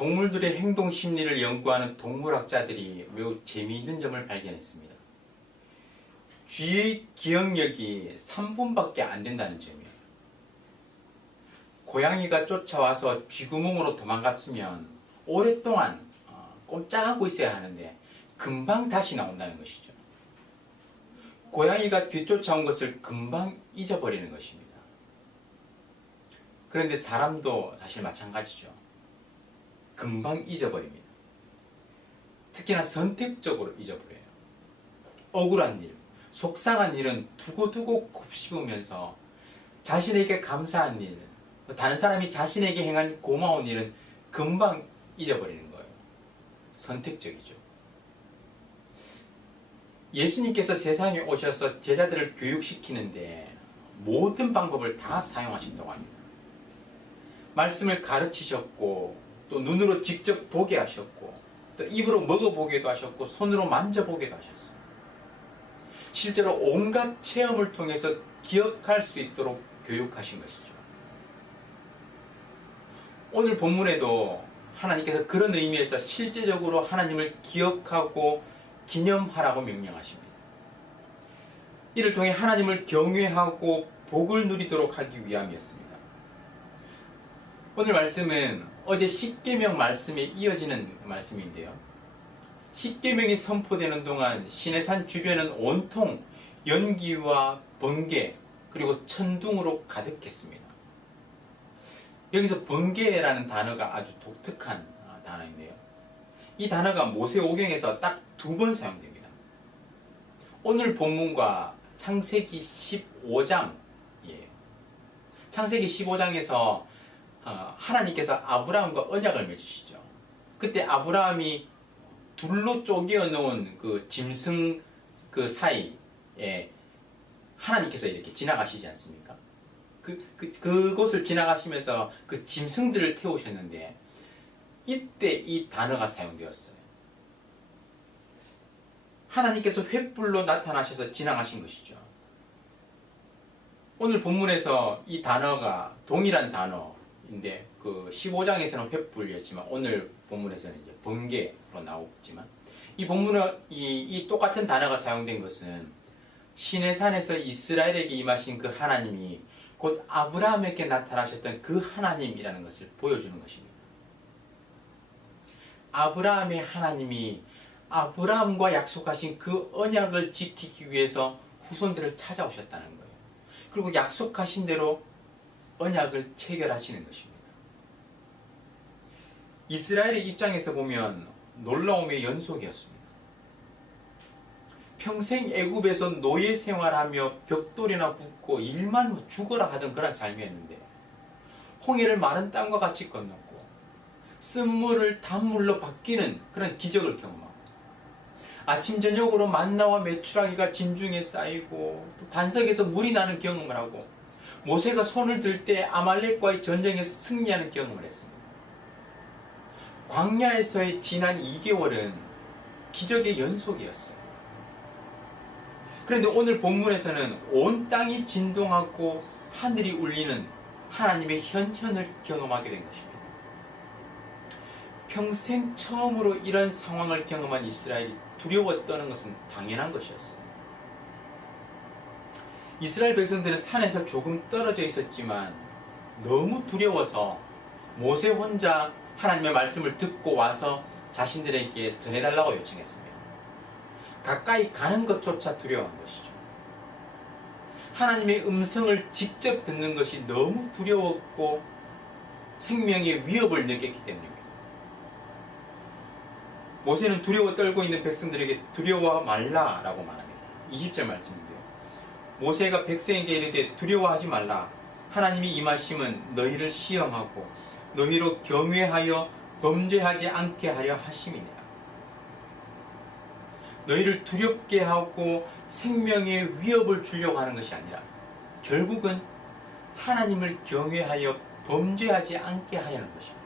동물들의 행동 심리를 연구하는 동물학자들이 매우 재미있는 점을 발견했습니다. 쥐의 기억력이 3분밖에 안 된다는 점이에요. 고양이가 쫓아와서 쥐구멍으로 도망갔으면 오랫동안 꼼짝하고 있어야 하는데 금방 다시 나온다는 것이죠. 고양이가 뒤쫓아온 것을 금방 잊어버리는 것입니다. 그런데 사람도 사실 마찬가지죠. 금방 잊어버립니다. 특히나 선택적으로 잊어버려요. 억울한 일, 속상한 일은 두고두고 곱씹으면서 자신에게 감사한 일, 다른 사람이 자신에게 행한 고마운 일은 금방 잊어버리는 거예요. 선택적이죠. 예수님께서 세상에 오셔서 제자들을 교육시키는데 모든 방법을 다 사용하셨다고 합니다. 말씀을 가르치셨고, 또 눈으로 직접 보게 하셨고, 또 입으로 먹어보게도 하셨고, 손으로 만져보게도 하셨어요. 실제로 온갖 체험을 통해서 기억할 수 있도록 교육하신 것이죠. 오늘 본문에도 하나님께서 그런 의미에서 실제적으로 하나님을 기억하고 기념하라고 명령하십니다. 이를 통해 하나님을 경외하고 복을 누리도록 하기 위함이었습니다. 오늘 말씀은 어제 십계명 말씀에 이어지는 말씀인데요. 십계명이 선포되는 동안 시내산 주변은 온통 연기와 번개 그리고 천둥으로 가득했습니다. 여기서 번개라는 단어가 아주 독특한 단어인데요. 이 단어가 모세오경에서 딱 2번 사용됩니다. 오늘 본문과 창세기 15장, 창세기 15장에서 하나님께서 아브라함과 언약을 맺으시죠. 그때 아브라함이 둘로 쪼개어 놓은 그 짐승 그 사이에 하나님께서 이렇게 지나가시지 않습니까? 그곳을 지나가시면서 그 짐승들을 태우셨는데 이때 이 단어가 사용되었어요. 하나님께서 횃불로 나타나셔서 지나가신 것이죠. 오늘 본문에서 이 단어가 동일한 단어인데 그 15장에서는 횃불이었지만 오늘 본문에서는 이제 번개로 나오지만 이 본문은 이 똑같은 단어가 사용된 것은 시내산에서 이스라엘에게 임하신 그 하나님이 곧 아브라함에게 나타나셨던 그 하나님이라는 것을 보여주는 것입니다. 아브라함의 하나님이 아브라함과 약속하신 그 언약을 지키기 위해서 후손들을 찾아오셨다는 거예요. 그리고 약속하신 대로 언약을 체결하시는 것입니다. 이스라엘의 입장에서 보면 놀라움의 연속이었습니다. 평생 애굽에서 노예 생활하며 벽돌이나 굽고 일만 죽어라 하던 그런 삶이었는데 홍해를 마른 땅과 같이 건넜고 쓴물을 단물로 바뀌는 그런 기적을 경험하고 아침 저녁으로 만나와 메추라기가 진중에 쌓이고 또 반석에서 물이 나는 경험을 하고 모세가 손을 들 때 아말렉과의 전쟁에서 승리하는 경험을 했습니다. 광야에서의 지난 2개월은 기적의 연속이었어요. 그런데 오늘 본문에서는 온 땅이 진동하고 하늘이 울리는 하나님의 현현을 경험하게 된 것입니다. 평생 처음으로 이런 상황을 경험한 이스라엘이 두려워 떠는 것은 당연한 것이었어요. 이스라엘 백성들은 산에서 조금 떨어져 있었지만 너무 두려워서 모세 혼자 하나님의 말씀을 듣고 와서 자신들에게 전해달라고 요청했습니다. 가까이 가는 것조차 두려워한 것이죠. 하나님의 음성을 직접 듣는 것이 너무 두려웠고 생명의 위협을 느꼈기 때문입니다. 모세는 두려워 떨고 있는 백성들에게 두려워 말라라고 말합니다. 20절 말씀인데요. 모세가 백성에게 이르되 두려워하지 말라. 하나님이 임하심은 너희를 시험하고 너희로 경외하여 범죄하지 않게 하려 하심이니라. 너희를 두렵게 하고 생명의 위협을 주려고 하는 것이 아니라 결국은 하나님을 경외하여 범죄하지 않게 하려는 것입니다.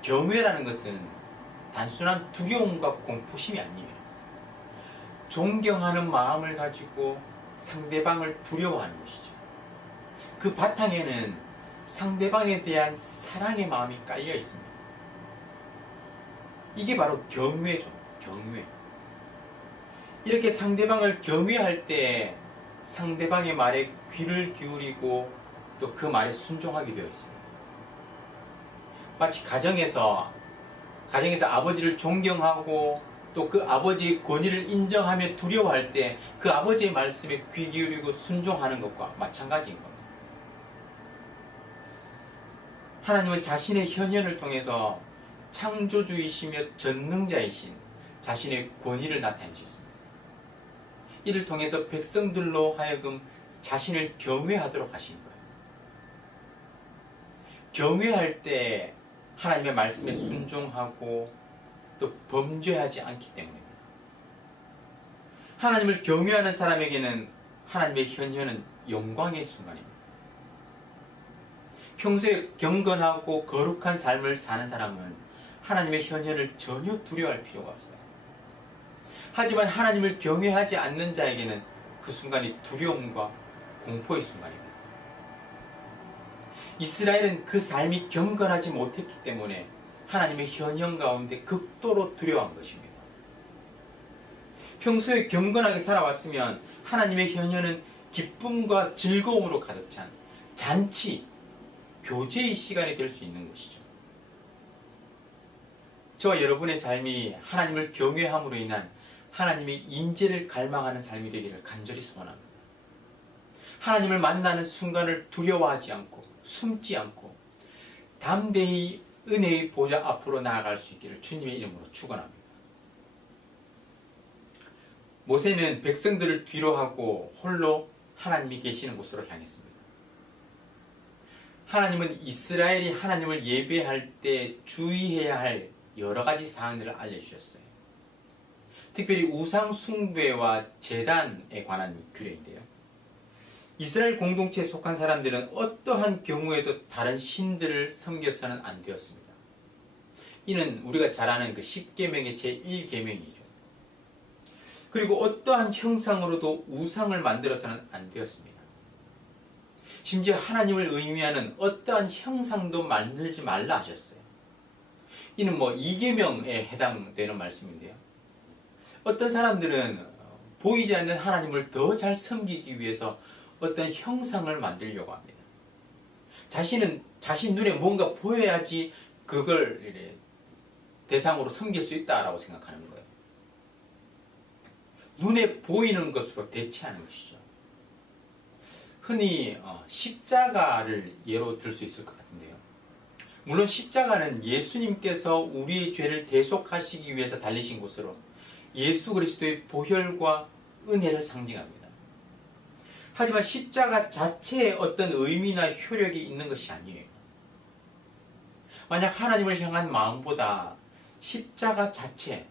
경외라는 것은 단순한 두려움과 공포심이 아니에요. 존경하는 마음을 가지고 상대방을 두려워하는 것이죠. 그 바탕에는 상대방에 대한 사랑의 마음이 깔려 있습니다. 이게 바로 경외죠. 경외. 이렇게 상대방을 경외할 때 상대방의 말에 귀를 기울이고 또 그 말에 순종하게 되어 있습니다. 마치 가정에서 아버지를 존경하고 또 그 아버지의 권위를 인정하며 두려워할 때 그 아버지의 말씀에 귀 기울이고 순종하는 것과 마찬가지인 겁니다. 하나님은 자신의 현현을 통해서 창조주이시며 전능자이신 자신의 권위를 나타내 주셨습니다. 이를 통해서 백성들로 하여금 자신을 경외하도록 하신 거예요. 경외할 때 하나님의 말씀에 순종하고 또 범죄하지 않기 때문입니다. 하나님을 경외하는 사람에게는 하나님의 현현은 영광의 순간입니다. 평소에 경건하고 거룩한 삶을 사는 사람은 하나님의 현현을 전혀 두려워할 필요가 없어요. 하지만 하나님을 경외하지 않는 자에게는 그 순간이 두려움과 공포의 순간입니다. 이스라엘은 그 삶이 경건하지 못했기 때문에 하나님의 현현 가운데 극도로 두려워한 것입니다. 평소에 경건하게 살아왔으면 하나님의 현현은 기쁨과 즐거움으로 가득 찬 잔치, 교제의 시간이 될 수 있는 것이죠. 저와 여러분의 삶이 하나님을 경외함으로 인한 하나님의 임재를 갈망하는 삶이 되기를 간절히 소원합니다. 하나님을 만나는 순간을 두려워하지 않고 숨지 않고 담대히 은혜의 보좌 앞으로 나아갈 수 있기를 주님의 이름으로 축원합니다. 모세는 백성들을 뒤로하고 홀로 하나님이 계시는 곳으로 향했습니다. 하나님은 이스라엘이 하나님을 예배할 때 주의해야 할 여러 가지 사항들을 알려주셨어요. 특별히 우상 숭배와 제단에 관한 규례인데요. 이스라엘 공동체에 속한 사람들은 어떠한 경우에도 다른 신들을 섬겨서는 안 되었습니다. 이는 우리가 잘 아는 그 10계명의 제1계명이죠. 그리고 어떠한 형상으로도 우상을 만들어서는 안 되었습니다. 심지어 하나님을 의미하는 어떠한 형상도 만들지 말라 하셨어요. 이는 2계명에 해당되는 말씀인데요. 어떤 사람들은 보이지 않는 하나님을 더 잘 섬기기 위해서 어떤 형상을 만들려고 합니다. 자신 눈에 뭔가 보여야지 그걸 대상으로 섬길 수 있다라고 생각하는 거예요. 눈에 보이는 것으로 대체하는 것이죠. 흔히 십자가를 예로 들 수 있을 것 같은데요. 물론 십자가는 예수님께서 우리의 죄를 대속하시기 위해서 달리신 곳으로 예수 그리스도의 보혈과 은혜를 상징합니다. 하지만 십자가 자체에 어떤 의미나 효력이 있는 것이 아니에요. 만약 하나님을 향한 마음보다 십자가 자체,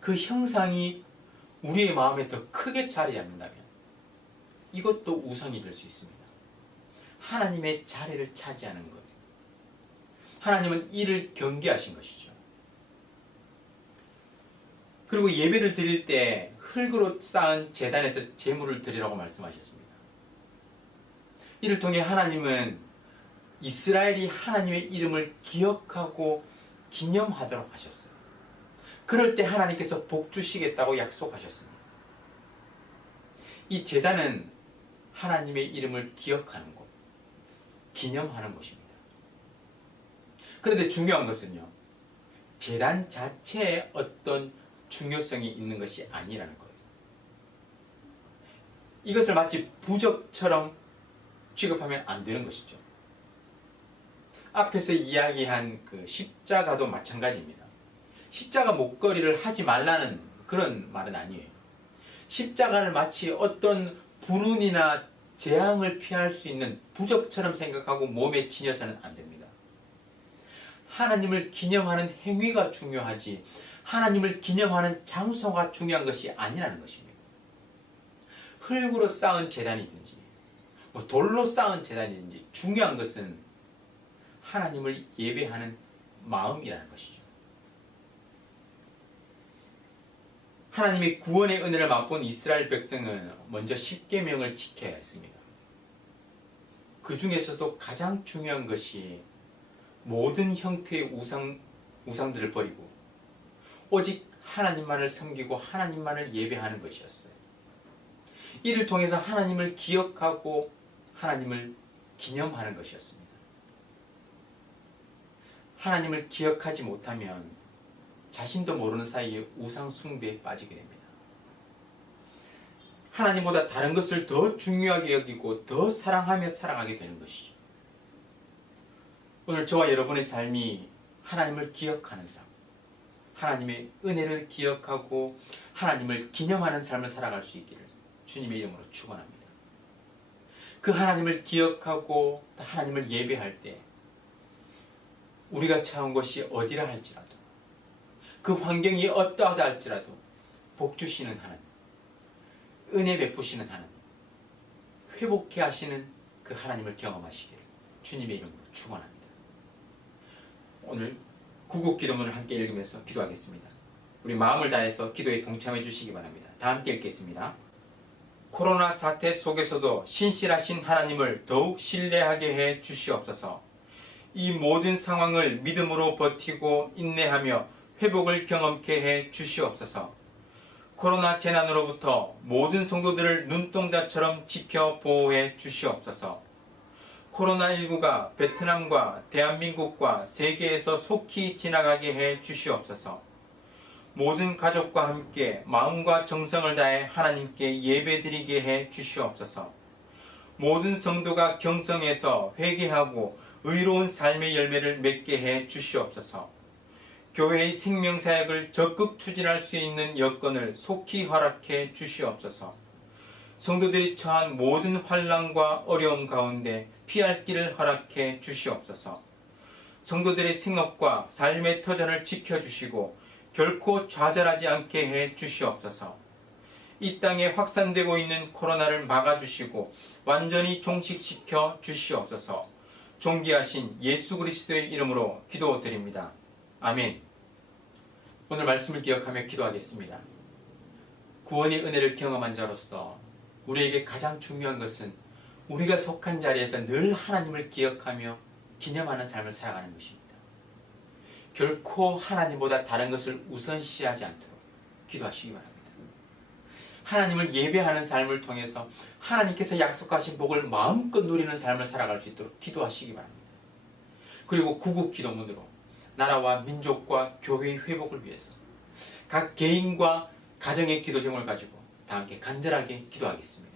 그 형상이 우리의 마음에 더 크게 자리 잡는다면 이것도 우상이 될 수 있습니다. 하나님의 자리를 차지하는 것. 하나님은 이를 경계하신 것이죠. 그리고 예배를 드릴 때 흙으로 쌓은 제단에서 제물을 드리라고 말씀하셨습니다. 이를 통해 하나님은 이스라엘이 하나님의 이름을 기억하고 기념하도록 하셨어요. 그럴 때 하나님께서 복 주시겠다고 약속하셨습니다. 이 제단은 하나님의 이름을 기억하는 곳, 기념하는 곳입니다. 그런데 중요한 것은요, 제단 자체에 어떤 중요성이 있는 것이 아니라는 거예요. 이것을 마치 부적처럼 취급하면 안 되는 것이죠. 앞에서 이야기한 그 십자가도 마찬가지입니다. 십자가 목걸이를 하지 말라는 그런 말은 아니에요. 십자가를 마치 어떤 불운이나 재앙을 피할 수 있는 부적처럼 생각하고 몸에 지녀서는 안 됩니다. 하나님을 기념하는 행위가 중요하지 하나님을 기념하는 장소가 중요한 것이 아니라는 것입니다. 흙으로 쌓은 제단이든지 돌로 쌓은 제단이든지 중요한 것은 하나님을 예배하는 마음이라는 것이죠. 하나님의 구원의 은혜를 맛본 이스라엘 백성은 먼저 십계명을 지켜야 했습니다. 그 중에서도 가장 중요한 것이 모든 형태의 우상들을 버리고 오직 하나님만을 섬기고 하나님만을 예배하는 것이었어요. 이를 통해서 하나님을 기억하고 하나님을 기념하는 것이었습니다. 하나님을 기억하지 못하면 자신도 모르는 사이에 우상 숭배에 빠지게 됩니다. 하나님보다 다른 것을 더 중요하게 여기고 더 사랑하며 살아가게 되는 것이죠. 오늘 저와 여러분의 삶이 하나님을 기억하는 삶, 하나님의 은혜를 기억하고 하나님을 기념하는 삶을 살아갈 수 있기를 주님의 이름으로 축원합니다. 그 하나님을 기억하고 하나님을 예배할 때 우리가 처한 것이 어디라 할지라도, 그 환경이 어떠하다 할지라도 복 주시는 하나님, 은혜 베푸시는 하나님, 회복해 하시는 그 하나님을 경험하시기를 주님의 이름으로 축원합니다. 오늘 구국 기도문을 함께 읽으면서 기도하겠습니다. 우리 마음을 다해서 기도에 동참해 주시기 바랍니다. 다 함께 읽겠습니다. 코로나 사태 속에서도 신실하신 하나님을 더욱 신뢰하게 해 주시옵소서. 이 모든 상황을 믿음으로 버티고 인내하며 회복을 경험케 해 주시옵소서. 코로나 재난으로부터 모든 성도들을 눈동자처럼 지켜 보호해 주시옵소서. 코로나19가 베트남과 대한민국과 세계에서 속히 지나가게 해 주시옵소서. 모든 가족과 함께 마음과 정성을 다해 하나님께 예배드리게 해 주시옵소서. 모든 성도가 경성에서 회개하고 의로운 삶의 열매를 맺게 해 주시옵소서. 교회의 생명사역을 적극 추진할 수 있는 여건을 속히 허락해 주시옵소서. 성도들이 처한 모든 환난과 어려움 가운데 피할 길을 허락해 주시옵소서. 성도들의 생업과 삶의 터전을 지켜주시고 결코 좌절하지 않게 해 주시옵소서. 이 땅에 확산되고 있는 코로나를 막아주시고 완전히 종식시켜 주시옵소서. 존귀하신 예수 그리스도의 이름으로 기도드립니다. 아멘. 오늘 말씀을 기억하며 기도하겠습니다. 구원의 은혜를 경험한 자로서 우리에게 가장 중요한 것은 우리가 속한 자리에서 늘 하나님을 기억하며 기념하는 삶을 살아가는 것입니다. 결코 하나님보다 다른 것을 우선시하지 않도록 기도하시기 바랍니다. 하나님을 예배하는 삶을 통해서 하나님께서 약속하신 복을 마음껏 누리는 삶을 살아갈 수 있도록 기도하시기 바랍니다. 그리고 구국 기도문으로 나라와 민족과 교회의 회복을 위해서 각 개인과 가정의 기도 제목을 가지고 다 함께 간절하게 기도하겠습니다.